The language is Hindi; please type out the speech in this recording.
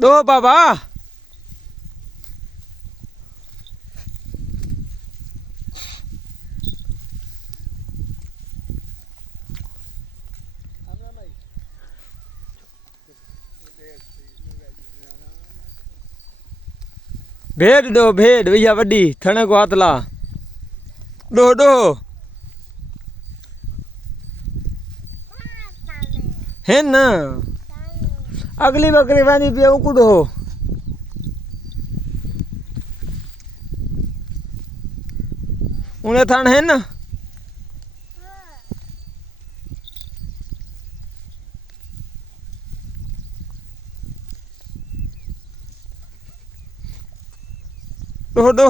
दो बाबा भेड़ दो भेड़ भैया वड्डी थने को हाथ ला दो दो है ना अगली बकरी वाली पे उकुड़ो उन्हें थान है ना दो दो